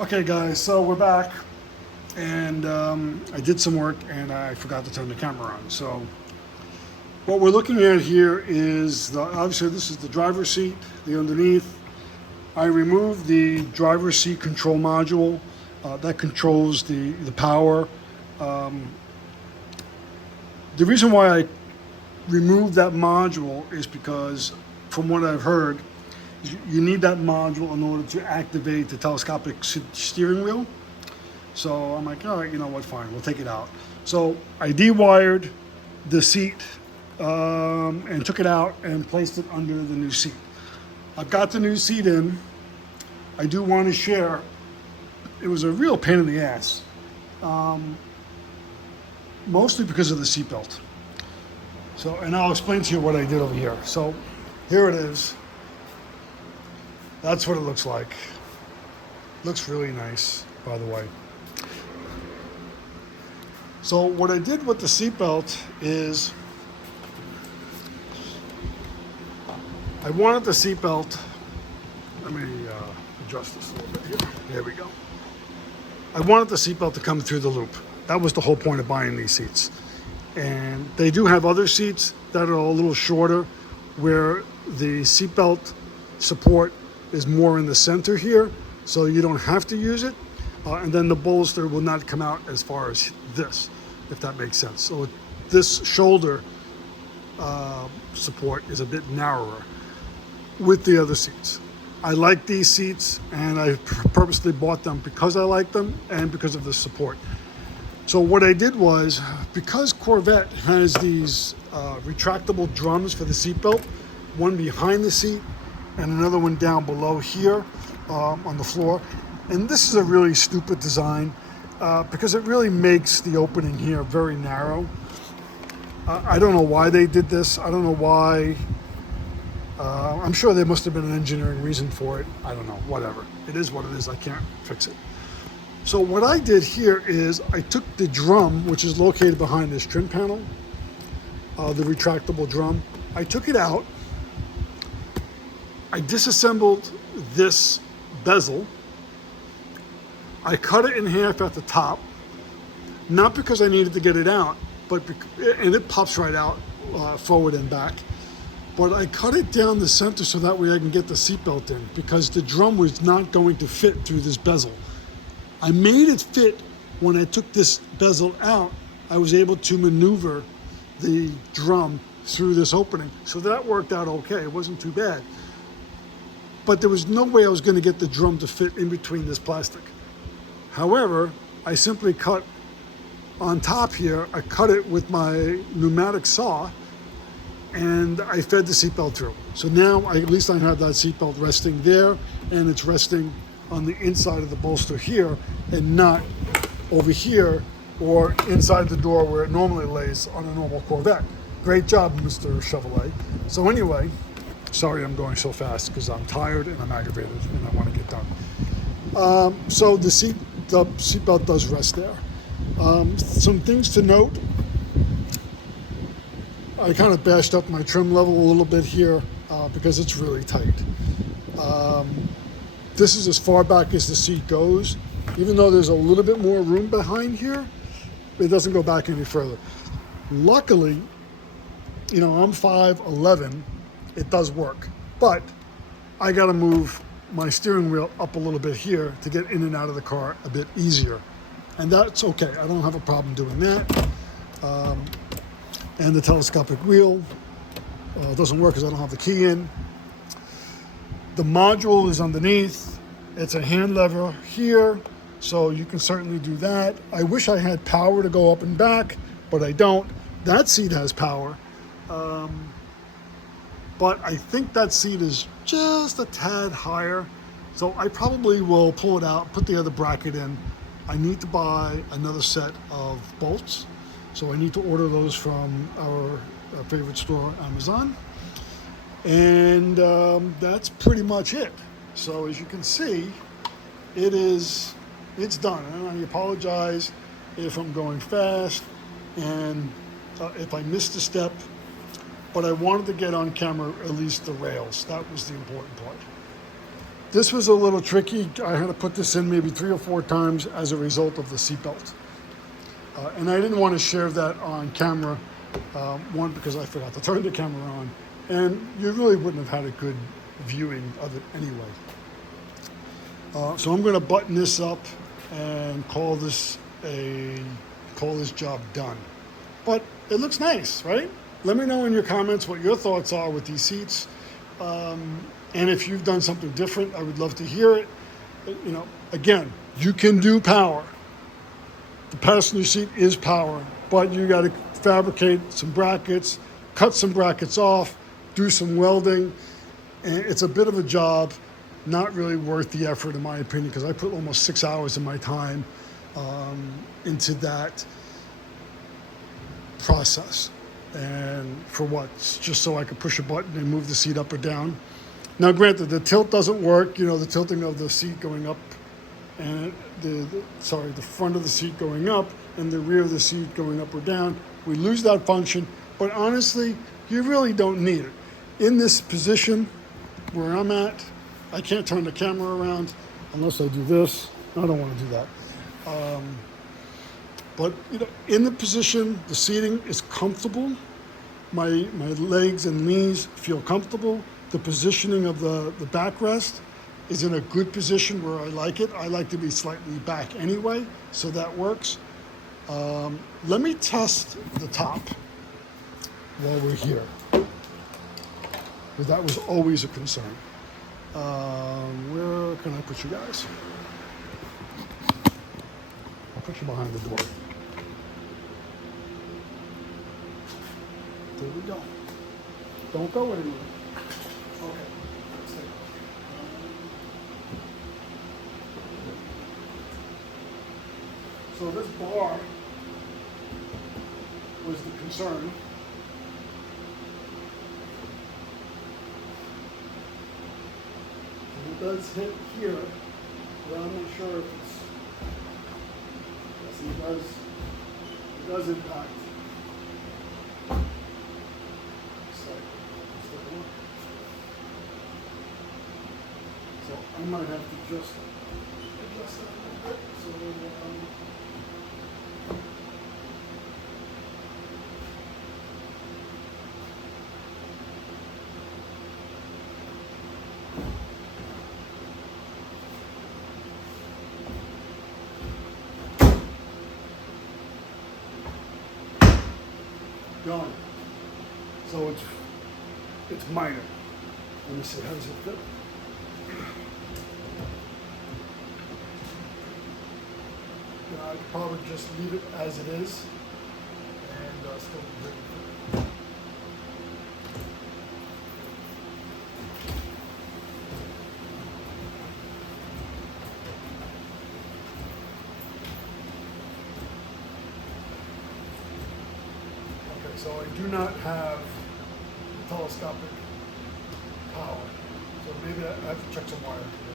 Okay guys, so we're back and I did some work and I forgot to turn the camera on. So what we're looking at here is, obviously this is the driver's seat, the underneath. I removed the driver's seat control module that controls the power. The reason why I removed that module is because, from what I've heard, you need that module in order to activate the telescopic steering wheel. So I'm like, all right, you know what, fine, we'll take it out. So I dewired the seat and took it out and placed it under the new seat. I've got the new seat in. I do want to share, it was a real pain in the ass, mostly because of the seatbelt. So, and I'll explain to you what I did over here. So here it is. That's what it looks like. Looks really nice, by the way. So what I did with the seatbelt is I wanted the seatbelt, let me adjust this a little bit here. There we go. I wanted the seatbelt to come through the loop. That was the whole point of buying these seats. And they do have other seats that are a little shorter, where the seatbelt support is more in the center here, so you don't have to use it. And then the bolster will not come out as far as this, if that makes sense. So this shoulder support is a bit narrower with the other seats. I like these seats, and I purposely bought them because I like them and because of the support. So what I did was, because Corvette has these retractable drums for the seatbelt, one behind the seat and another one down below here on the floor. And this is a really stupid design because it really makes the opening here very narrow. I don't know why they did this. I don't know why. I'm sure there must have been an engineering reason for it. I don't know, whatever. It is what it is. I can't fix it. So what I did here is I took the drum, which is located behind this trim panel, the retractable drum. I took it out. I disassembled this bezel. I cut it in half at the top, not because I needed to get it out, and it pops right out forward and back. But I cut it down the center so that way I can get the seatbelt in, because the drum was not going to fit through this bezel. I made it fit. When I took this bezel out, I was able to maneuver the drum through this opening. So that worked out okay. It wasn't too bad. But there was no way I was going to get the drum to fit in between this plastic. However, I simply cut on top here, I cut it with my pneumatic saw, and I fed the seatbelt through. So now at least I have that seatbelt resting there, and it's resting on the inside of the bolster here and not over here or inside the door where it normally lays on a normal Corvette. Great job, Mr. Chevrolet. So anyway, sorry I'm going so fast because I'm tired and I'm aggravated and I want to get done. So the seatbelt does rest there. Some things to note. I kind of bashed up my trim level a little bit here because it's really tight. This is as far back as the seat goes. Even though there's a little bit more room behind here, it doesn't go back any further. Luckily, you know, I'm 5'11", it does work. But I gotta move my steering wheel up a little bit here to get in and out of the car a bit easier. And that's okay, I don't have a problem doing that. And the telescopic wheel doesn't work because I don't have the key in. The module is underneath. It's a hand lever here, so you can certainly do that. I wish I had power to go up and back, but I don't. That seat has power. But I think that seat is just a tad higher. So I probably will pull it out, put the other bracket in. I need to buy another set of bolts. So I need to order those from our favorite store, Amazon. And that's pretty much it. So as you can see, it's done. And I apologize if I'm going fast and if I missed a step, but I wanted to get on camera at least the rails. That was the important part. This was a little tricky. I had to put this in maybe 3 or 4 times as a result of the seatbelt. And I didn't want to share that on camera. One, because I forgot to turn the camera on. And you really wouldn't have had a good viewing of it anyway. So I'm going to button this up and call this job done. But it looks nice, right? Let me know in your comments what your thoughts are with these seats. And if you've done something different, I would love to hear it. You know, again, you can do power. The passenger seat is power, but you got to fabricate some brackets, cut some brackets off, do some welding. And it's a bit of a job, not really worth the effort in my opinion, because I put almost 6 hours of my time into that process. And for what? Just so I could push a button and move the seat up or down. Now, granted, the tilt doesn't work. You know, the tilting of the seat going up, and the front of the seat going up, and the rear of the seat going up or down. We lose that function, but honestly, you really don't need it. In this position where I'm at, I can't turn the camera around unless I do this. I don't want to do that. But you know, in the position, the seating is comfortable. My legs and knees feel comfortable. The positioning of the backrest is in a good position where I like it. I like to be slightly back anyway, so that works. Let me test the top while we're here, because that was always a concern. Where can I put you guys? I'll put you behind the door. There we go. Don't go anywhere. Okay. So this bar was the concern. And it does hit here, but I'm not sure if it's, yes, it does impact. So I might have to just adjust that a little bit. So gone. So it's minor. Let me see, how does it fit? I could probably just leave it as it is and still be good. Okay, so I do not have telescopic power, so maybe I have to check some wire.